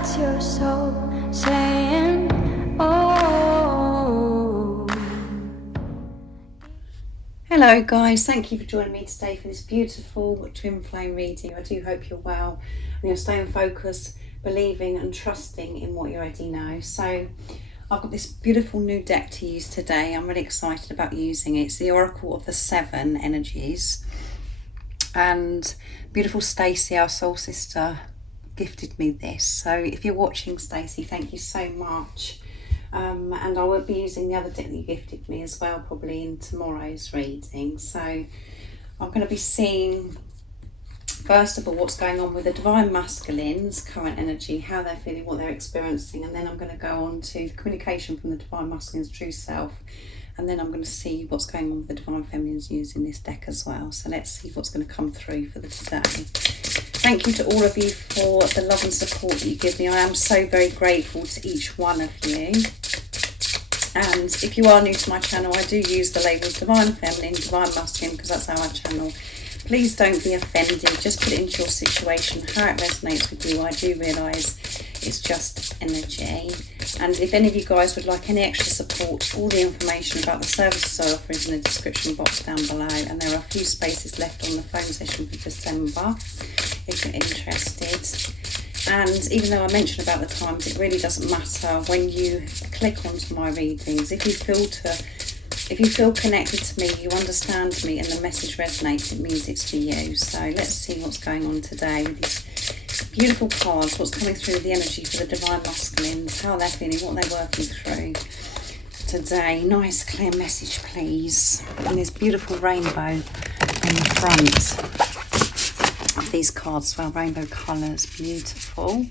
That's your soul saying, oh. Hello guys, thank you for joining me today for this beautiful twin flame reading. I do hope you're well and you're staying focused, believing and trusting in what you already know. So I've got this beautiful new deck to use today. I'm really excited about using it. It's the Oracle of the Seven Energies, and beautiful Stacey, our soul sister, gifted me this. So if you're watching, Stacey, thank you so much. And I will be using the other deck that you gifted me as well, probably in tomorrow's reading. So I'm going to be seeing, first of all, what's going on with the Divine Masculine's current energy, how they're feeling, what they're experiencing, and then I'm going to go on to the communication from the Divine Masculine's true self, and then I'm going to see what's going on with the Divine Feminines using this deck as well. So let's see what's going to come through for the today. Thank you to all of you for the love and support that you give me. I am so very grateful to each one of you. And if you are new to my channel, I do use the labels Divine Feminine, Divine Masculine, because that's our channel. Please don't be offended. Just put it into your situation, how it resonates with you. I do realise it's just energy. And if any of you guys would like any extra support, all the information about the services I offer is in the description box down below. And there are a few spaces left on the phone session for December, if you're interested. And even though I mentioned about the times, it really doesn't matter when you click onto my readings. If you feel connected to me, you understand me, and the message resonates, it means it's for you. So let's see what's going on today with these beautiful cards, what's coming through with the energy for the Divine Masculines, how they're feeling, what they're working through today. Nice clear message, please. And this beautiful rainbow in the front of these cards, well, rainbow colours, beautiful.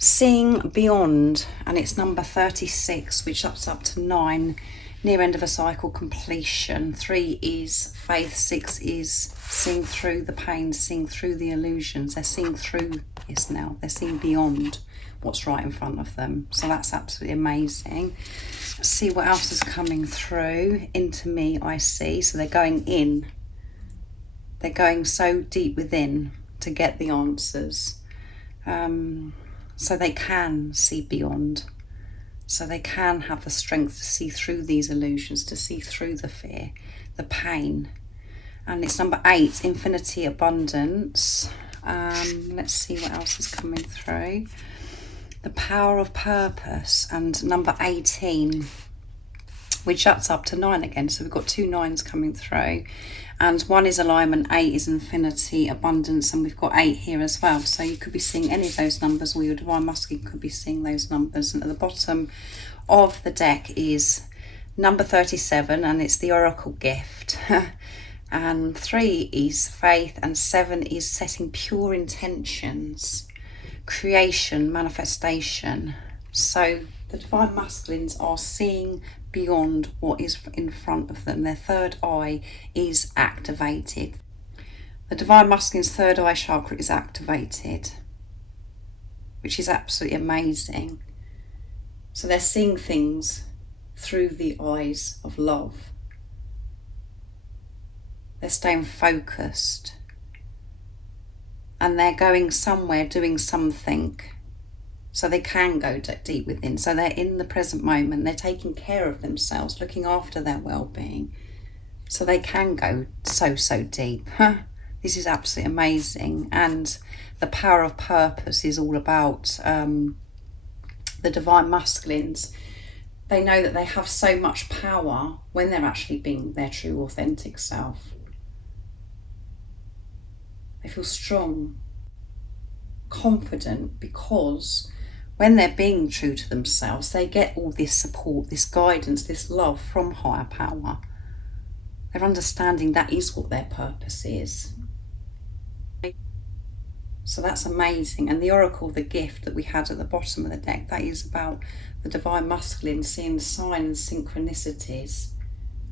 Seeing Beyond, and it's number 36, which ups up to 9, near end of a cycle, completion. 3 is faith, 6 is seeing through the pain, seeing through the illusions. They're seeing through this now. They're seeing beyond what's right in front of them. So that's absolutely amazing. Let's see what else is coming through. Into me, I see. So they're going in. They're going so deep within to get the answers. So they can see beyond. So they can have the strength to see through these illusions, to see through the fear, the pain. And it's number 8, Infinity Abundance. Let's see what else is coming through. The Power of Purpose, and number 18, which juts up to 9 again. So we've got 2 9s coming through. And 1 is alignment, 8 is infinity, abundance, and we've got 8 here as well. So you could be seeing any of those numbers, or your Divine Masculine could be seeing those numbers. And at the bottom of the deck is number 37, and it's the Oracle gift. And 3 is faith, and 7 is setting pure intentions, creation, manifestation. So the Divine Masculines are seeing beyond what is in front of them. Their third eye is activated. The Divine Masculine's third eye chakra is activated, which is absolutely amazing. So they're seeing things through the eyes of love. They're staying focused, and they're going somewhere, doing something. So they can go deep within. So they're in the present moment. They're taking care of themselves, looking after their well-being. So they can go so deep. This is absolutely amazing. And the Power of Purpose is all about the Divine Masculines. They know that they have so much power when they're actually being their true, authentic self. They feel strong, confident, because when they're being true to themselves, they get all this support, this guidance, this love from higher power. They're understanding that is what their purpose is. So that's amazing. And the Oracle, the gift that we had at the bottom of the deck, that is about the Divine Masculine seeing signs and synchronicities.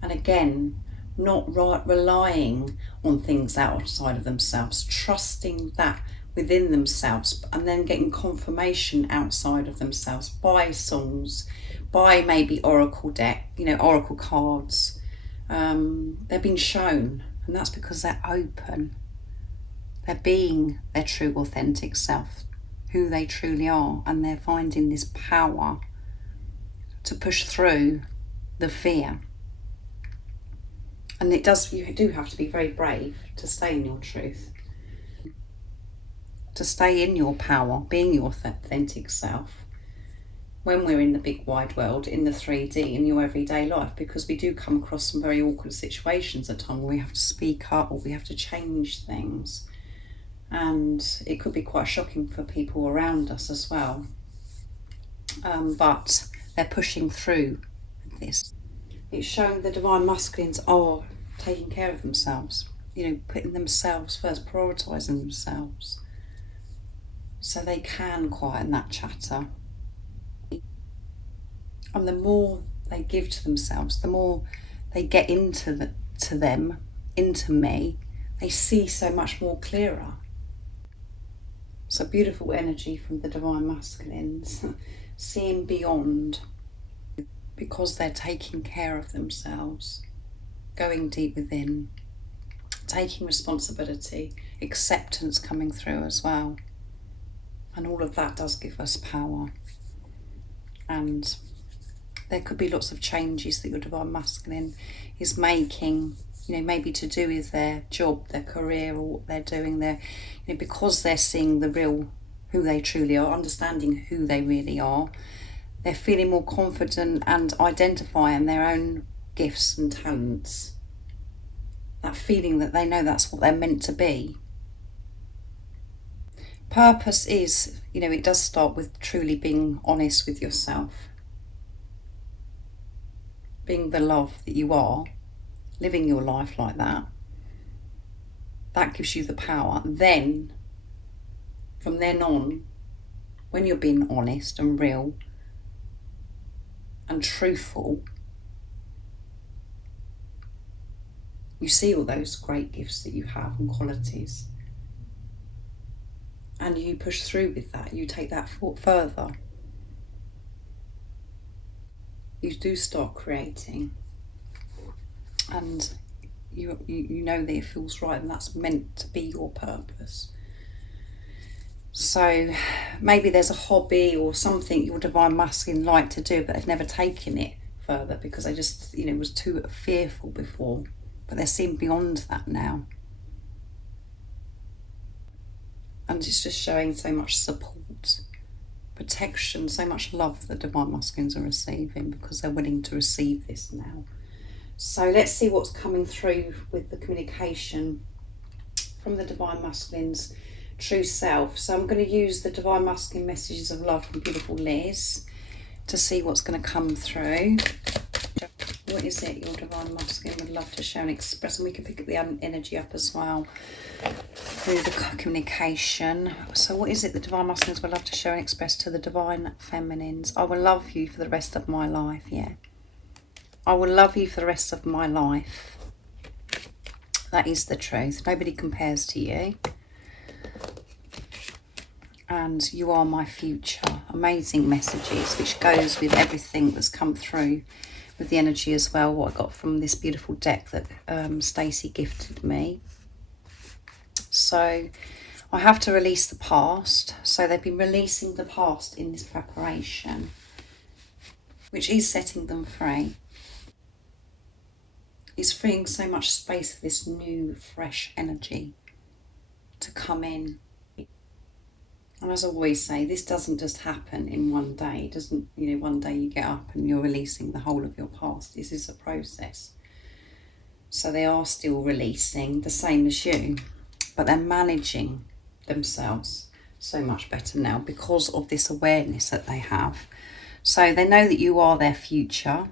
And again, not relying on things outside of themselves, trusting that within themselves, and then getting confirmation outside of themselves by songs, by maybe oracle deck, oracle cards. They're being shown, and that's because they're open. They're being their true authentic self, who they truly are, and they're finding this power to push through the fear. And you do have to be very brave to stay in your truth, to stay in your power, being your authentic self when we're in the big wide world, in the 3D, in your everyday life, because we do come across some very awkward situations at times where we have to speak up or we have to change things. And it could be quite shocking for people around us as well. But they're pushing through this. It's showing the divine masculines are taking care of themselves, putting themselves first, prioritising themselves, so they can quieten that chatter. And the more they give to themselves, the more they get into me, they see so much more clearer. So beautiful energy from the divine masculines, seeing beyond, because they're taking care of themselves, going deep within, taking responsibility, acceptance coming through as well. And all of that does give us power. And there could be lots of changes that your divine masculine is making, maybe to do with their job, their career, or what they're doing there, because they're seeing the real, who they truly are, understanding who they really are. They're feeling more confident and identifying their own gifts and talents. That feeling that they know that's what they're meant to be. Purpose is, it does start with truly being honest with yourself. Being the love that you are, living your life like that. That gives you the power. Then, from then on, when you're being honest and real and truthful, you see all those great gifts that you have and qualities. And you push through with that. You take that further. You do start creating. And you know that it feels right, and that's meant to be your purpose. So maybe there's a hobby or something your divine masculine like to do, but they've never taken it further because they just, was too fearful before. But they're seeing beyond that now. And it's just showing so much support, protection, so much love that divine masculines are receiving, because they're willing to receive this now. So let's see what's coming through with the communication from the divine masculine's true self. So I'm going to use the divine masculine messages of love from beautiful Liz to see what's going to come through. What is it your divine masculine would love to share and express? And we can pick up the energy up as well through the communication. So what is it the divine masculines would love to share and express to the divine feminines? I will love you for the rest of my life. Yeah, I will love you for the rest of my life. That is the truth. Nobody compares to you. And you are my future. Amazing messages, which goes with everything that's come through with the energy as well, what I got from this beautiful deck that Stacey gifted me. So I have to release the past. So they've been releasing the past in this preparation, which is setting them free. It's freeing so much space for this new, fresh energy to come in. And as I always say, this doesn't just happen in one day. It doesn't, one day you get up and you're releasing the whole of your past. This is a process. So they are still releasing the same as you, but they're managing themselves so much better now because of this awareness that they have. So they know that you are their future,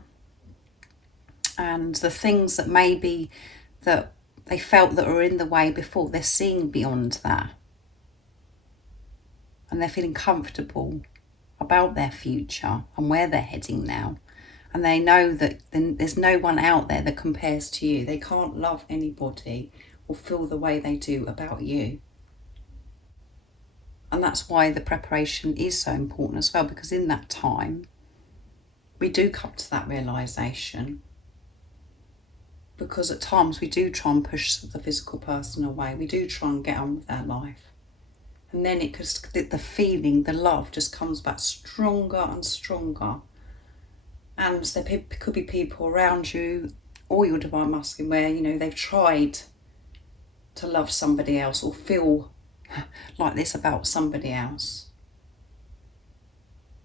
and the things that maybe that they felt that were in the way before, they're seeing beyond that. And they're feeling comfortable about their future and where they're heading now. And they know that there's no one out there that compares to you. They can't love anybody or feel the way they do about you. And that's why the preparation is so important as well, because in that time, we do come to that realisation. because at times we do try and push the physical person away. We do try and get on with our life. And then the feeling, the love just comes back stronger and stronger. And there could be people around you or your divine masculine where, you know, they've tried to love somebody else or feel like this about somebody else.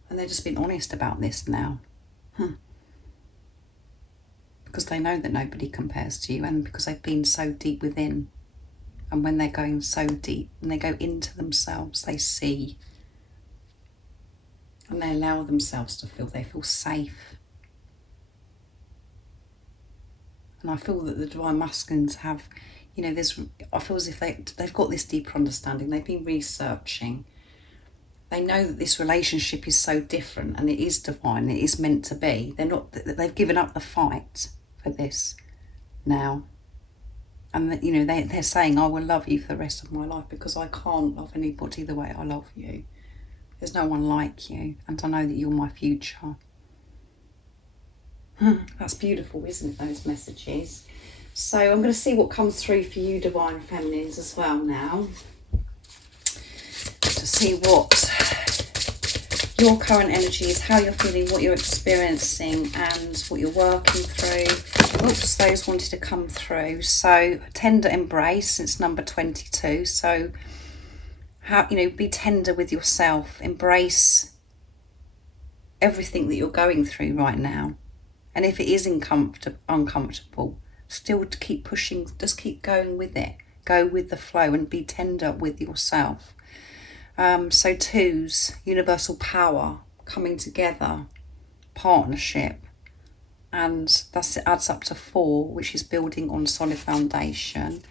And they're just being honest about this now. Because they know that nobody compares to you, and because they've been so deep within. And when they're going so deep and they go into themselves, they see. And they allow themselves to feel, they feel safe. And I feel that the divine masculines have, you know, I feel as if they've got this deeper understanding. They've been researching. They know that this relationship is so different and it is divine, it is meant to be. They've given up the fight for this now. And that, you know, they're saying, I will love you for the rest of my life because I can't love anybody the way I love you. There's no one like you, and I know that you're my future. That's beautiful, isn't it, those messages? So I'm going to see what comes through for you, divine feminines, as well now. To see what your current energy is, how you're feeling, what you're experiencing, and what you're working through. Oops, those wanted to come through. So tender embrace, it's number 22. So how, you know, be tender with yourself, embrace everything that you're going through right now. And if it is uncomfortable, still keep pushing, just keep going with it. Go with the flow and be tender with yourself. So 2s, universal power, coming together, partnership. And it adds up to 4, which is building on solid foundation.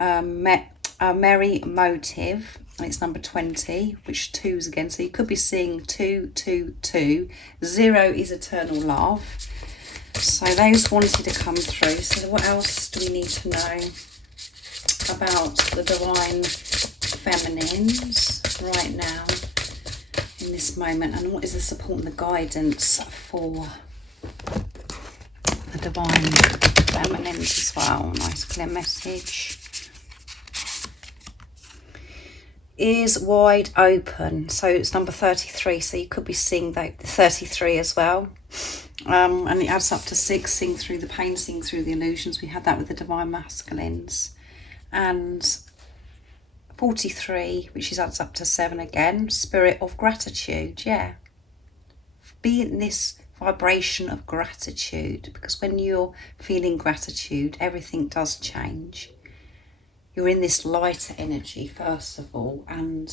Merry motive, and it's number 20, which 2s again. So you could be seeing 2, 2, 2. 0 is eternal love. So those wanted to come through. So what else do we need to know about the divine feminines right now in this moment? And what is the support and the guidance for the divine feminines as well? Nice clear message. Ears wide open. So it's number 33. So you could be seeing the 33 as well. And it adds up to 6, seeing through the pain, seeing through the illusions. We had that with the divine masculines. And 43, which adds up to 7 again. Spirit of gratitude. Yeah. Be in this vibration of gratitude, because when you're feeling gratitude, everything does change. You're in this lighter energy, first of all, and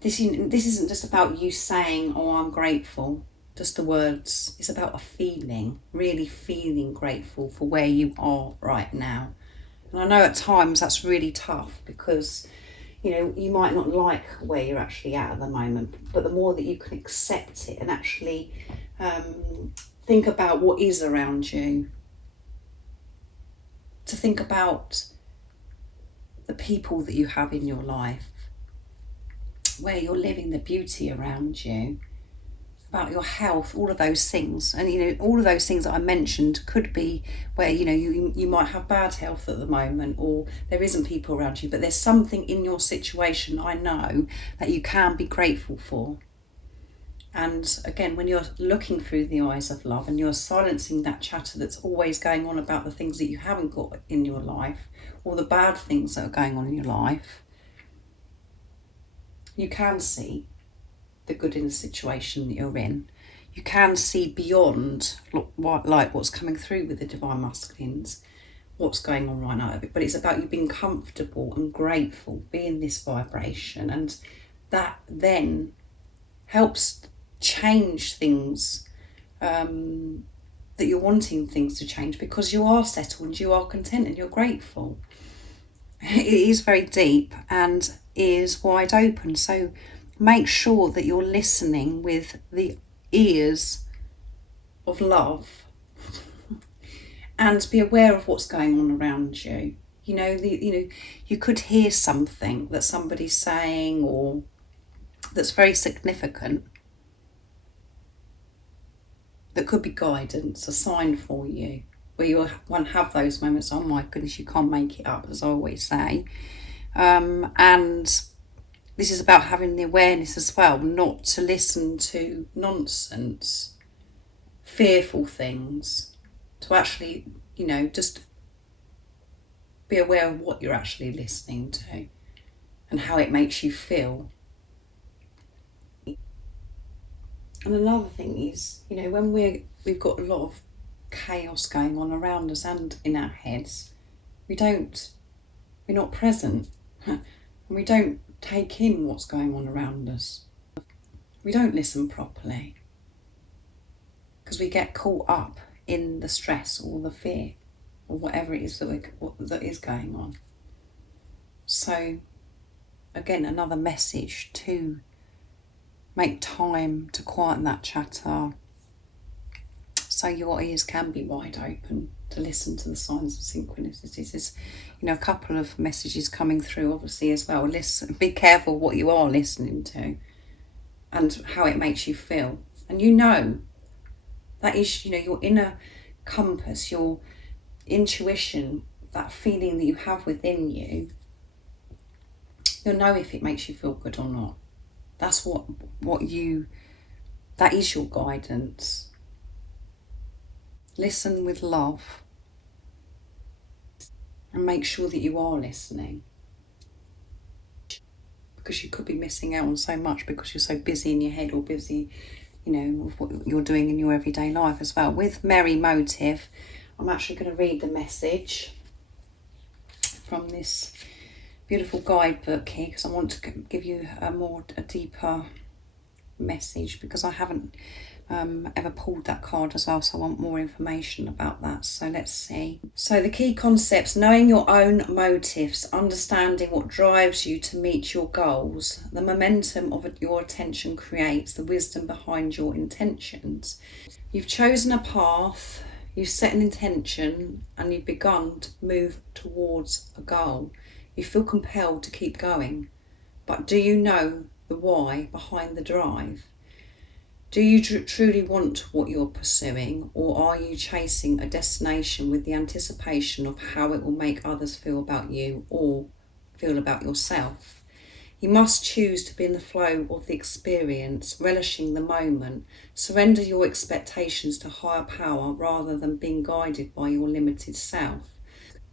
this isn't just about you saying, oh, I'm grateful, just the words. It's about a feeling, really feeling grateful for where you are right now. And I know at times that's really tough because, you know, you might not like where you're actually at the moment, but the more that you can accept it and actually think about what is around you, to think about the people that you have in your life, where you're living, the beauty around you, about your health, all of those things. And, you know, all of those things that I mentioned could be where, you know, you might have bad health at the moment, or there isn't people around you, but there's something in your situation, I know, that you can be grateful for. And again, when you're looking through the eyes of love and you're silencing that chatter that's always going on about the things that you haven't got in your life, or the bad things that are going on in your life, you can see the good in the situation that you're in. You can see beyond like what's coming through with the divine masculines, what's going on right now. But it's about you being comfortable and grateful, being this vibration, and that then helps change things that you're wanting things to change, because you are settled and you are content and you're grateful. It is very deep and is wide open. So make sure that you're listening with the ears of love and be aware of what's going on around you. You know, you could hear something that somebody's saying or that's very significant, that could be guidance, a sign for you. where you won't have those moments, oh my goodness, you can't make it up, as I always say. And this is about having the awareness as well, not to listen to nonsense, fearful things, to actually, just be aware of what you're actually listening to and how it makes you feel. And another thing is, when we've got a lot of chaos going on around us and in our heads, we're not present and we don't take in what's going on around us. We don't listen properly because we get caught up in the stress or the fear or whatever it is that is going on. So again, another message to make time to quieten that chatter so your ears can be wide open to listen to the signs of synchronicities. There's, a couple of messages coming through obviously as well. Listen, be careful what you are listening to and how it makes you feel. And that is, your inner compass, your intuition, that feeling that you have within you. You'll know if it makes you feel good or not. That's that is your guidance. Listen with love and make sure that you are listening, because you could be missing out on so much because you're so busy in your head or busy, with what you're doing in your everyday life as well. With Merry Motive, I'm actually going to read the message from this beautiful guidebook here because I want to give you a deeper message, because I haven't ever pulled that card as well, so I want more information about that. So let's see. So the key concepts: knowing your own motives, understanding what drives you to meet your goals, the momentum of your attention creates the wisdom behind your intentions. You've chosen a path, you've set an intention, and you've begun to move towards a goal. You feel compelled to keep going, but do you know the why behind the drive? Do you truly want what you're pursuing, or are you chasing a destination with the anticipation of how it will make others feel about you or feel about yourself? You must choose to be in the flow of the experience, relishing the moment. Surrender your expectations to higher power rather than being guided by your limited self.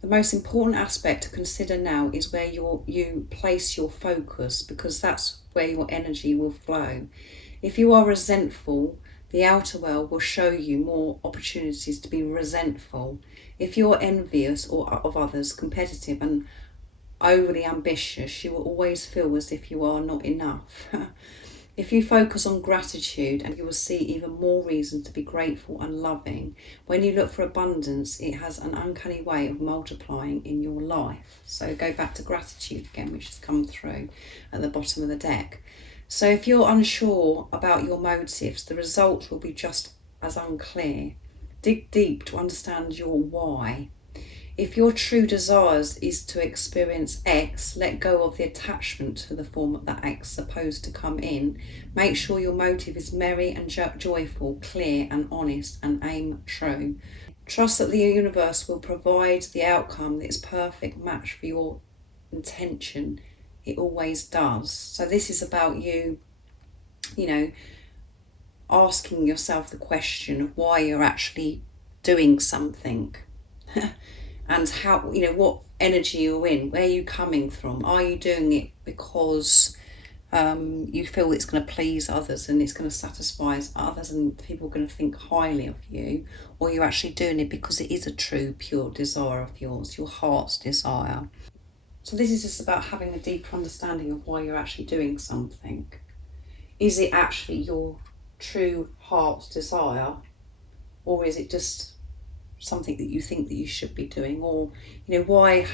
The most important aspect to consider now is where you place your focus, because that's where your energy will flow. If you are resentful, the outer world will show you more opportunities to be resentful. If you're envious of others, competitive and overly ambitious, you will always feel as if you are not enough. If you focus on gratitude, and you will see even more reason to be grateful and loving. When you look for abundance, it has an uncanny way of multiplying in your life. So go back to gratitude again, which has come through at the bottom of the deck. So if you're unsure about your motives, the results will be just as unclear. Dig deep to understand your why. If your true desires is to experience X, let go of the attachment to the form that X is supposed to come in. Make sure your motive is merry and joyful, clear and honest, and aim true. Trust that the universe will provide the outcome that is perfect match for your intention. It always does. So this is about you, asking yourself the question of why you're actually doing something. And how, what energy you're in, where are you coming from? Are you doing it because you feel it's going to please others and it's going to satisfy others and people are going to think highly of you? Or you're actually doing it because it is a true, pure desire of yours, your heart's desire? So this is just about having a deeper understanding of why you're actually doing something. Is it actually your true heart's desire? Or is it just something that you think that you should be doing? Or why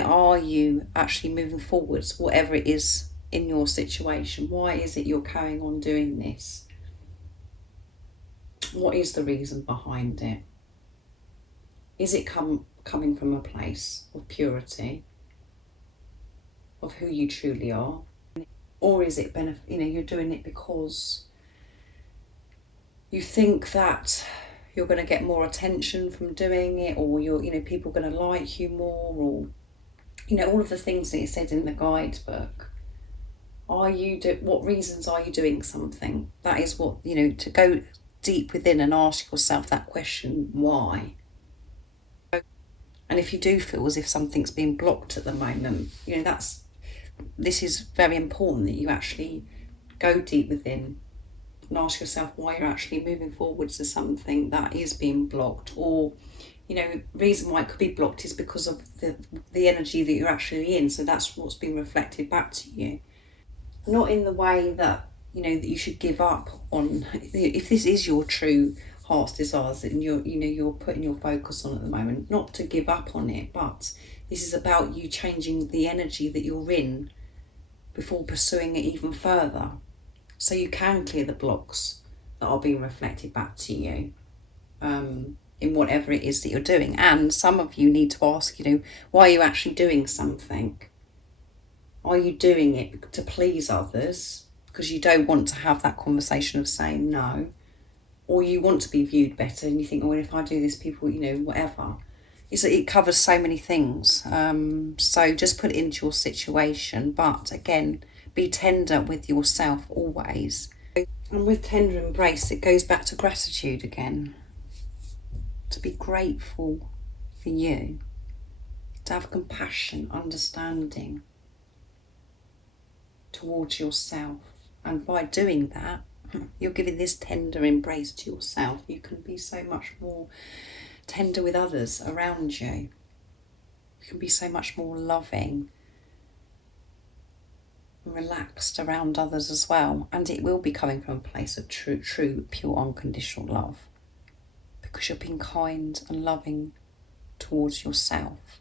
are you actually moving forwards, whatever it is in your situation? Why is it you're carrying on doing this? What is the reason behind it? Is it coming from a place of purity, of who you truly are? Or is it you're doing it because you think that you're going to get more attention from doing it, or people are going to like you more, or all of the things that it said in the guidebook. What reasons are you doing something? That is what, to go deep within and ask yourself that question, why? And if you do feel as if something's being blocked at the moment, this is very important, that you actually go deep within and ask yourself why you're actually moving forwards to something that is being blocked, or reason why it could be blocked is because of the energy that you're actually in. So that's what's being reflected back to you, not in the way that that you should give up on. If this is your true heart's desires and you're putting your focus on at the moment, not to give up on it, but this is about you changing the energy that you're in before pursuing it even further, so you can clear the blocks that are being reflected back to you in whatever it is that you're doing. And some of you need to ask, why are you actually doing something? Are you doing it to please others because you don't want to have that conversation of saying no, or you want to be viewed better and you think, if I do this, people, whatever. It covers so many things. So just put it into your situation, but again, be tender with yourself always. And with tender embrace, it goes back to gratitude again. To be grateful for you, to have compassion, understanding towards yourself. And by doing that, you're giving this tender embrace to yourself. You can be so much more tender with others around you. You can be so much more loving and relaxed around others as well. And it will be coming from a place of true, pure, unconditional love, because you're being kind and loving towards yourself.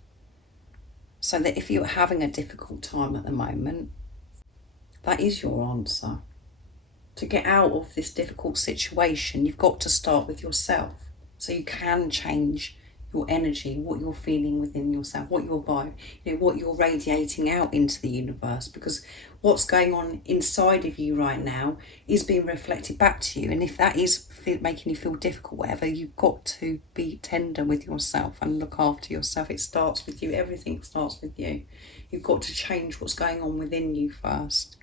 So that if you're having a difficult time at the moment, that is your answer. To get out of this difficult situation, you've got to start with yourself. So you can change your energy, what you're feeling within yourself, what you're what you're radiating out into the universe, because what's going on inside of you right now is being reflected back to you. And if that is making you feel difficult, whatever, you've got to be tender with yourself and look after yourself. It starts with you. Everything starts with you. You've got to change what's going on within you first,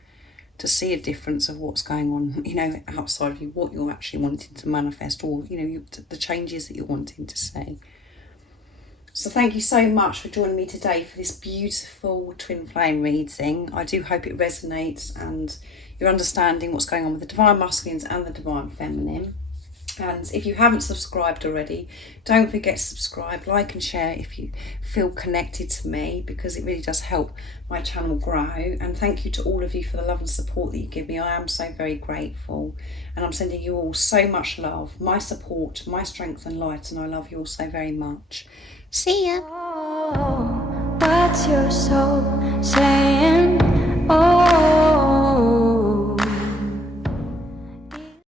to see a difference of what's going on, outside of you, what you're actually wanting to manifest, or, the changes that you're wanting to see. So thank you so much for joining me today for this beautiful twin flame reading. I do hope it resonates and you're understanding what's going on with the divine masculines and the divine feminine. And if you haven't subscribed already, don't forget to subscribe, like and share if you feel connected to me, because it really does help my channel grow. And thank you to all of you for the love and support that you give me. I am so very grateful, and I'm sending you all so much love, my support, my strength and light, and I love you all so very much. See ya. Oh, what's your soul saying?